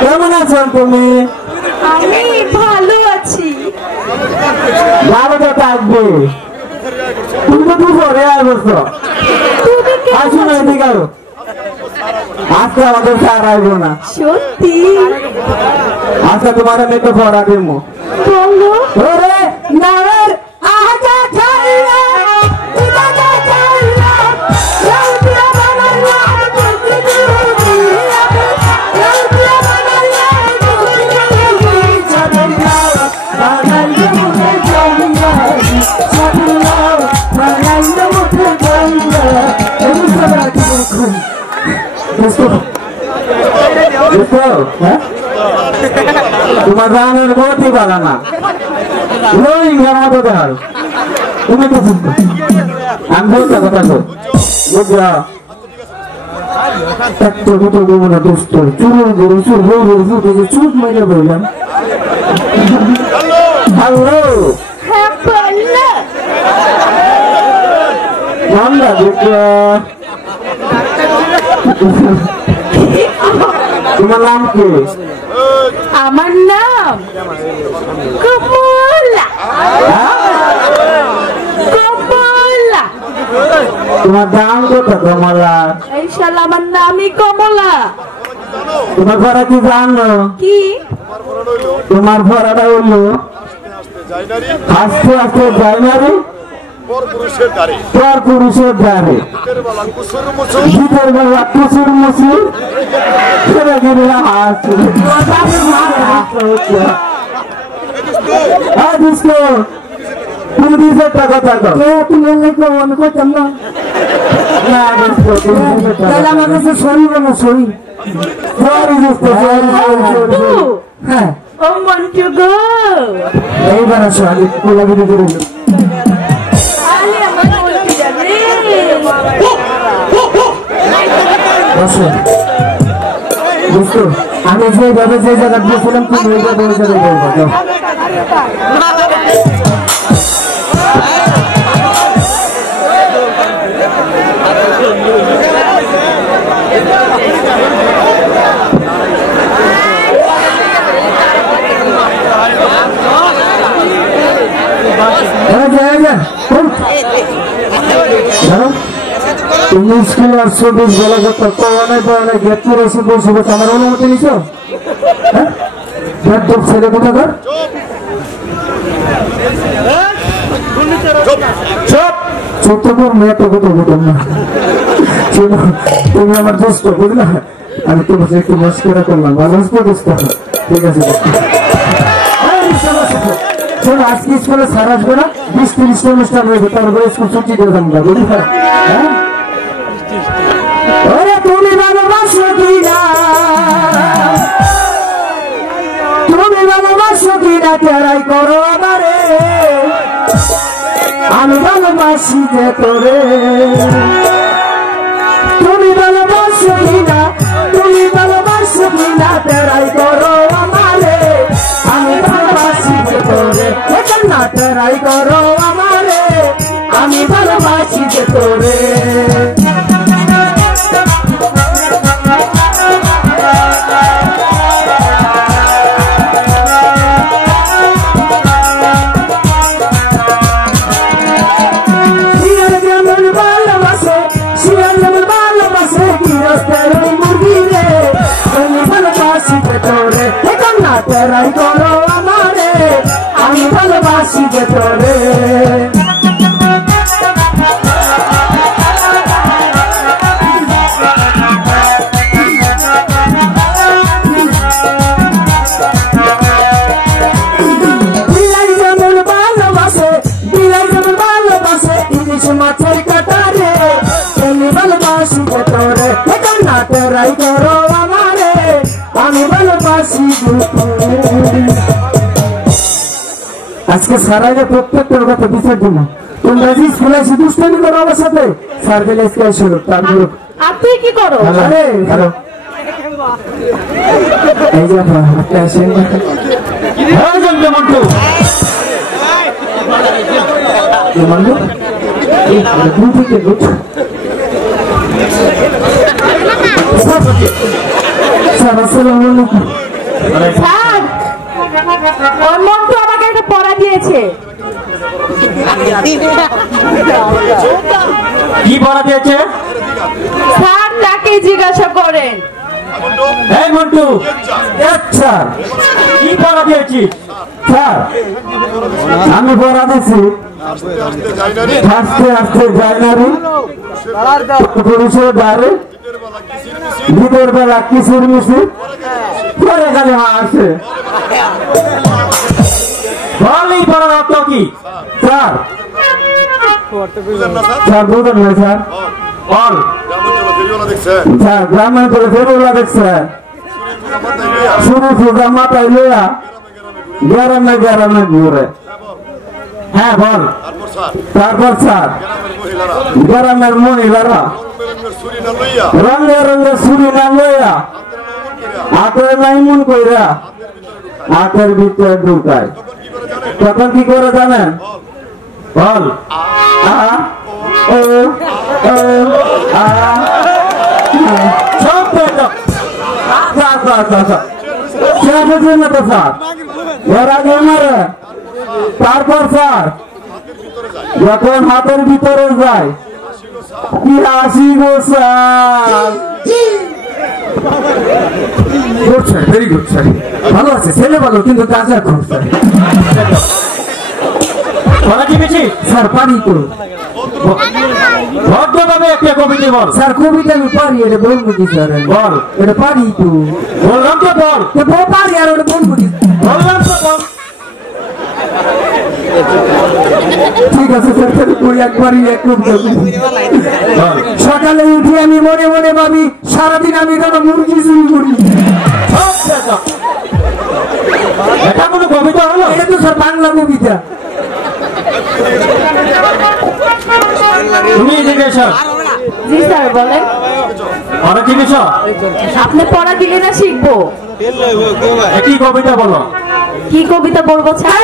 কেমন আছো তুমি? আমি ভালো আছি। ভালো তো থাকবে, তুমি তো দুপুরে আসছো। আসো না এদিকে, আজকে আমাদের স্যার আসবো না। সত্যি? আজকে তোমার আমি তো পড়া দিব। বলো। ওরে নায়ের আজা ছাইলা ইদাজা ছাইলা লাউটিয়া বানাইলা তুই দিলা লাউটিয়া বানাইলা তুই দিলা ছাবলা বানাইলা মুখে জাইলা ছাবলা বানাইলা মুখে জাইলা এই সবা দেখো দেখো হ্যাঁ তোমার গানের গতি ভালো না, রোহিঙ্গার মতো দেখাল। তুমি তো আমি বলতে কথা তো বুঝলা, একটা দুটো গোমনা দুষ্ট চুরো গরু চুর বউ গরু ফুটে চুপ মেরে বললাম। হ্যালো হ্যাঁ বললে। আমরা দেখলা তোমার নাম কি? আমার নাম কমলা। কমলা। তোমার দাম কত কমলা? এই শালা আমার নামই কমলা। তোমার ভাড়া কি জানো? কি? তোমার ভাড়াটা হলো আস্তে আস্তে যায় না রে পর পুরুষের দ্বারে শীতের বেলা কুচুর মুচুর ফেরে গেলে তুমি দিয়েছে টাকা টাকা তুমি আমি করতাম না। আমার কাছে শরীর না শরীর হ্যাঁ ও মন্টু গো, এইবার আসো আমি কোলাগুলি করে আলে আমার মন্টু যাবে। বুঝতো আমি যেভাবে যে জায়গা দিয়েছিলাম তুমি ওই জায়গায় বলবো। তুমি স্কুল আসছো বেশ ভালো কথা, পড়ানোয় পড়ানোয় গেট করে এসে বসে বসে আমার অনুমতি নিছো? হ্যাঁ ছেলে কোথাকার চোখ তো মেয়ে তো কোথাও কোথাও না। তুমি আমার দোস্ত বুঝলা, আমি তোমার একটু মস্করা করলাম, ভালো ঠিক আছে। শোনো আজকে স্কুলে সার আসবে না, 20-30টা অনুষ্ঠান রয়েছে, তারপরে স্কুল ছুটি দিয়ে যাবো বুঝলি। তুমি ভালোবাসো কিনা, তুমি ভালোবাসো কিনা তেরাই করো আমারে, আমি ভালোবাসি যে তোরে। তুমি ভালোবাসো কিনা, তুমি ভালোবাসো কিনা তেরাই করো আমারে, আমি ভালোবাসি যে তোরে। না তেরাই করো আমারে, আমি ভালোবাসি যে তোরে। তেরাই করো আমারে, আমি ভালোবাসি যে তোরে। বিলাই যেমন ভালোবাসে, বিলাই যেমন ভালোবাসে ইলিশ মাছের কাটারে, আমি ভালোবাসি যে তোরে। না তেরাই করো আমারে, আমি ভালোবাসি যে তোরে। আজকে সারাইলে প্রত্যেকটার কথা বিচার জন্য তোমরা যে স্কুলে এসে দুষ্টামি করো আমার সাথে, স্যার গেলে স্কুলে শুরু তারপর আপনি কি করো? আরে হ্যালো এই যে আপনি আসেন হ্যাঁ জানতে মন্টু মন্টু এই গ্রুপ থেকে গুড স্যার আসসালামু আলাইকুম। স্যার ওর মন্টু আমাকে একটা পড়া দিয়েছে। কি পড়া দিয়েছে? স্যার তাকে জিজ্ঞাসা করেন। এই মন্টু, আচ্ছা কি পড়া দিয়েছিস? স্যার আমি পড়া দিচ্ছি আস্তে আস্তে যায় না রে পুরুষের দ্বারে দুপুর বেলা কিশোর মিশির পরে খালি আসে। বল এই পড়ার অর্থ কি? স্যার স্যার বুঝলেন না স্যার? বল। স্যার গ্রামাঞ্চলে ফেরোলা দেখছে শুরু সোজা মাথায় লইয়া গ্যারামে গ্যারামে ঘুরে। হ্যাঁ বল। তারপর স্যার গ্রামের মহিলারা রঙে রঙে ছুরি না লইয়া হাতের নাইমুন কইরা হাতের ভিতরে ঢুকায়। তখন কি করে জানেন? বল। আ ও ও আ সব পেয়ে তারপর স্যার যখন হাতের ভিতরে যায় কি হাসি গো স্যার। ভেরি গুড স্যার, ভালো আছে ছেলে ভালো কিন্তু গাঁজা খুব স্যার। পড়া দিয়েছি স্যার পারি তো ভদ্রভাবে একটা কবিতা বল। স্যার কবিতা আমি পারি, এটা বলবো কি স্যার? বল। এটা পারি তো বললাম তো বল। পারি আর ওটা বলবো কি? বললাম তো বল। ঠিক আছে স্যার তাহলে কই একবারই এক কবিতা বলি। বল। সকালে উঠে আমি মনে মনে ভাবি সারাদিন আমি কেন মুরগি চুরি করি। সব পেয়ে এটা কোনো কবিতা হলো? এটা তো স্যার বাংলা কবিতা। তুমি জিজ্ঞেস জি স্যার বলেন। পড়া জিজ্ঞেস আপনি পড়া দিলে না শিখবো। একই কবিতা বলো। কি কবিতা বলবো স্যার?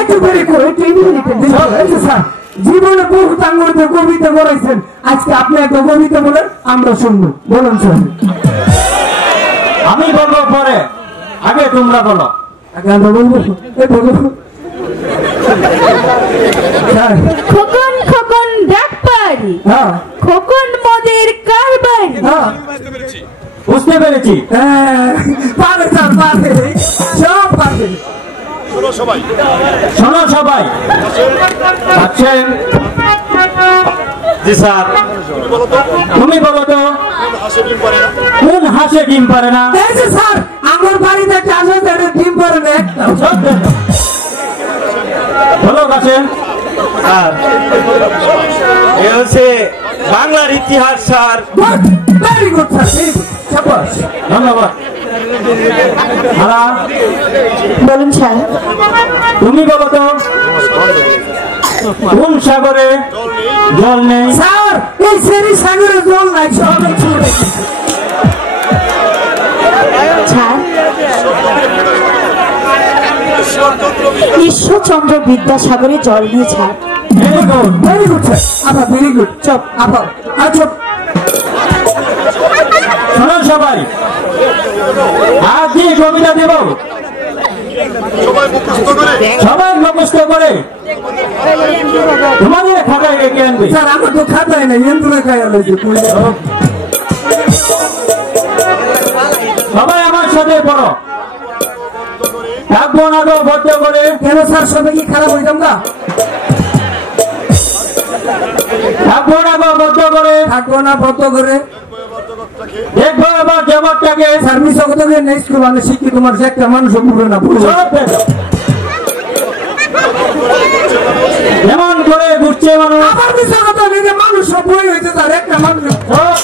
একটু করে করো, একটু ইমিডিয়েটলি দেখো। এই যে স্যার জীবনে বহু তাঙ্গরদের কবিতা বলেছেন, আজকে আপনি একটা কবিতা বলেন আমরা শুনবো। বলুন স্যার। আমি বলবো পরে, আগে তোমরা বলো। আগে আমরা বলবো। এই বলো স্যার। খোকন খোকন ডাক পারি, হ্যাঁ খোকন মদের কারবারি। হ্যাঁ বুঝতে পেরেছি। পারে স্যার পারে, সব পারে। শোনো সবাই। আছেন? জি স্যার। তুমি বলো তো কোন হাঁসে ডিম পারে না? এই যে স্যার আমার বাড়িতে একটা আছে যেটা ডিম পারে না একটা। বলো কাছেন। এ হচ্ছে বাংলার ইতিহাস sir. Very good sir, very good, শাবাশ। ধন্যবাদ। বলুন স্যার। তুমি বলো তো কোন সাগরে জল নেই? স্যার এই সেরি সাগরে জল নাই, সব ছুটে। স্যার ঈশ্বরচন্দ্র বিদ্যাসাগরে জল নিয়ে sir. Very good. Very good sir. আবার ভেরি গুড। চপ আবার আর চপ। শোনো সবাই, আজ যে কবিতা দেব সবাই মুখস্থ করে তোমাদের খাতায় রেখে আনবে। স্যার আমার তো খাতায় না, যন্ত্রে খায় আলাইছে। সবাই আমার সাথে পড়ো। থাকবো না গো বদ্ধ করে। কেন স্যার সবাই কি খারাপ হইতাম না? থাকবো না গো বদ্ধ করে। থাকবো না বদ্ধ করে। দেখবো এবার জগৎটাকে। স্যার মিশা কথা বলে নেক্সট মানে শিখি তোমার যে একটা মানুষ পুরো না পুরো। সব দেখো। যেমন করে ঘুরছে মানুষ। আবার মিশা কথা বলে মানুষ সব বই হয়েছে তার একটা মানুষ। সব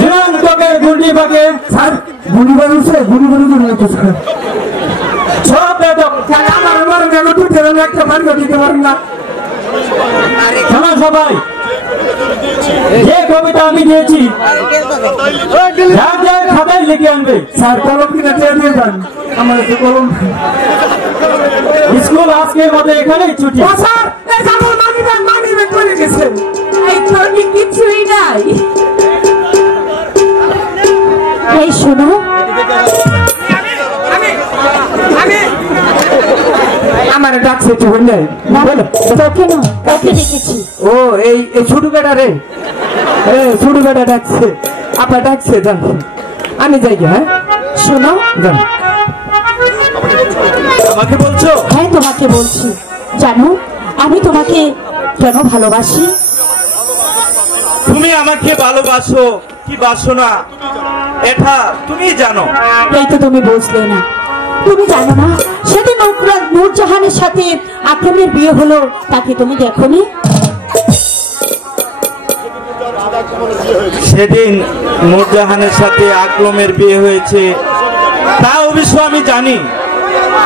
জীবন তোকে গুন্ডি পাকে। স্যার গুলি বাড়ুছে, গুলি বাড়ুছে না তো স্যার। সব দেখো। স্যার আমার আমার গেল তো তেরো একটা মান দিতে পারেন না। শোনো সবাই, যে কবিতা আমি দিয়েছি যার যার খাতায় লিখে আনবে। স্যার কলম কিনা চেয়ে দিয়ে যান, আমার একটু কলম। স্কুল আজকের মতো এখানেই ছুটি। ও স্যার এই আমার মানি ব্যাগ করে গেছে। এই তো কি কিছু তাই? এই শোনো, আমার ডাকছে একটু বললে তোকে না, ওকে দেখেছি। ও এই ছোট বেটা রে, ছোট বেটা ডাকছে, আপা ডাকছে, যান আমি যাই। হ্যাঁ শোনো, যান। আমাকে বলছো? হ্যাঁ তোমাকে বলছি। জানো আমি তোমাকে কেন ভালোবাসি? তুমি আমাকে ভালোবাসো কি বাসো না এটা তুমি জানো। এই তো তুমি বুঝলে না, তুমি জানো না সেদিন নূরজাহানের সাথে আকরামের বিয়ে হলো, তাকে তুমি দেখোনি? সেদিন নূরজাহানের সাথে আকরামের বিয়ে হয়েছে তা অবশ্য আমি জানি,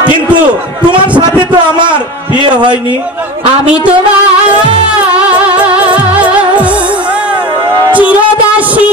কিন্তু তোমার সাথে তো আমার বিয়ে হয়নি। আমি তোমার চিরদাসী,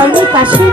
হয়নি কাশি?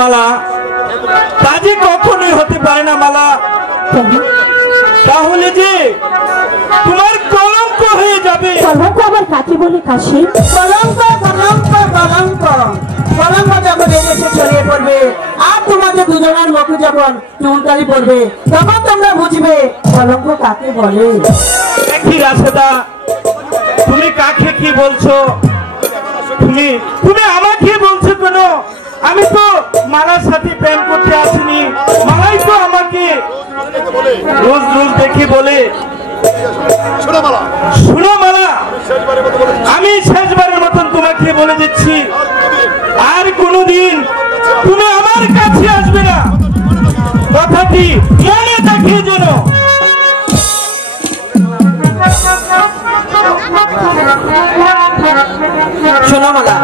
মালা, কাজে কখনোই হতে পারে না মালা। তাহলে যে তোমার কলঙ্ক হয়ে যাবে। কলঙ্ক আবার কাকে বলে কাশি? কলঙ্ক কলঙ্ক কলঙ্ক কলঙ্ক যখন এদেশে ছড়িয়ে পড়বে আর তোমাদের দুজনের মুখে যখন চুনকালি পড়বে তখন তোমরা বুঝবে কলঙ্ক কাকে বলে। কি রাশেদা, তুমি কাকে কি বলছো? তুমি আমাকে বলছো কেন? আমি তো মালার সাথে প্রেম করতে আসিনি। মালাই তো আমাকে রোজ রোজ দেখে বলে, শুনো মালা, আমি শেষবারের মতন তোমাকে বলে দিচ্ছি, আর কোনদিন তুমি আমার কাছে আসবে না। কথাটি মনে রাখিয়ে যেন। শোনো মালা,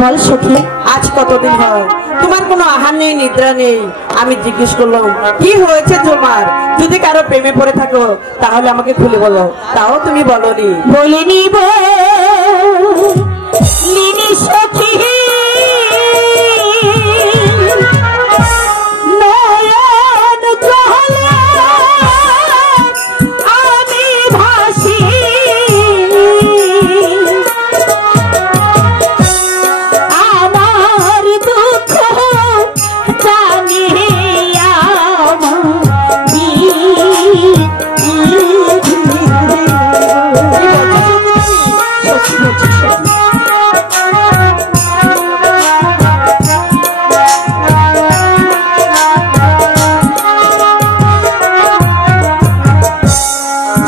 বল সখী, আজ কতদিন হয় তোমার কোনো আহার নেই, নিদ্রা নেই। আমি জিজ্ঞেস করলাম কি হয়েছে তোমার? যদি কারো প্রেমে পড়ে থাকো তাহলে আমাকে খুলে বলো, তাও তুমি বলনি। বলিনি বলিনি সখী, নয়ন জলে আমি ভাসি, আমার দুঃখ জানিয়া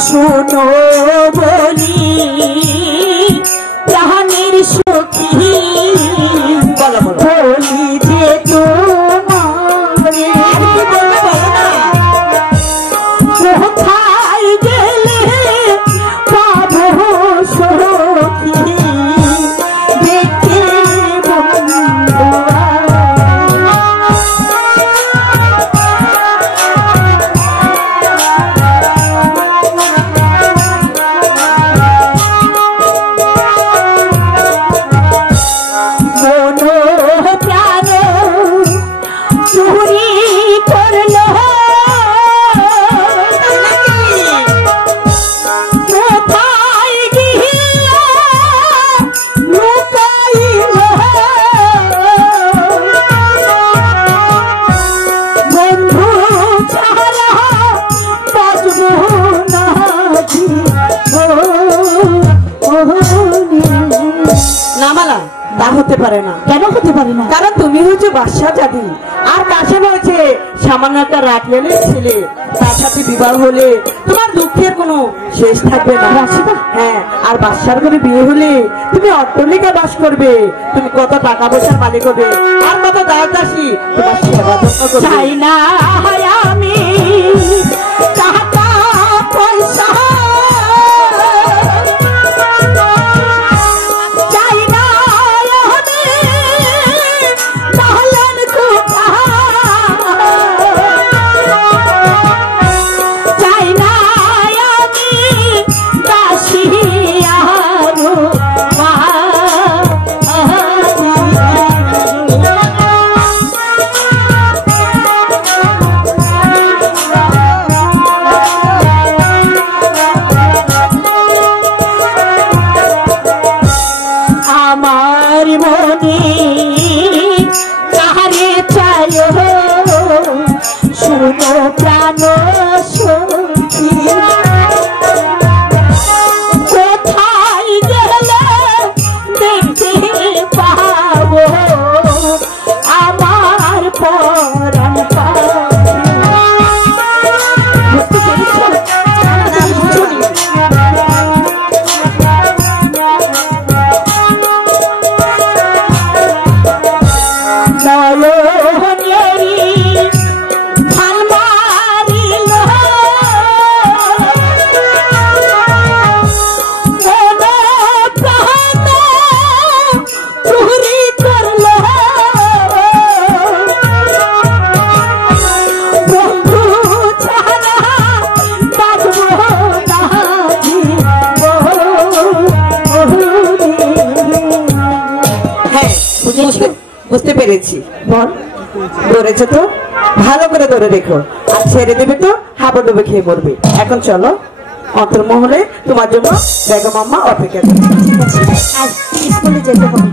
শোনো বলি প্রাণের সখী, বলি যে তোমারে কোথায় গেলে পাবো সখী দেখতে বন্ধুরা। হতে পারে না। কেন হতে পারে না? কারণ তুমি হচ্ছে বাদশা জাতি, আর কাশেম হয়েছে সামান্য একটা রাখলেনের ছেলে। তার সাথে বিবাহ হলে তোমার দুঃখের কোনো শেষ থাকবে না। হ্যাঁ, আর বাদশার ঘরে বিয়ে হলে তুমি অট্টালিকায় বাস করবে, তুমি কত টাকা পয়সার মালিক হবে, আর কত দাসী তোমার সেবা যত্ন করবে। চাই না আমি টাকা পয়সা, চাই না আমি নয়নেরি ফাল মারিল মনে প্রাণে চুরি করল বন্ধু ছাড়া বাঁচবো না হ্যাঁ বুঝতে পেরেছি। বল ধরেছে তো ভালো করে ধরে রেখো, আর ছেড়ে দেবে তো হাবুডুবু খেয়ে মরবে। এখন চলো, অন্তর্মহলে তোমার জন্য বেগম আম্মা অপেক্ষা করছে। ঠিক আছে, আজ স্কুলে যেতে হবে।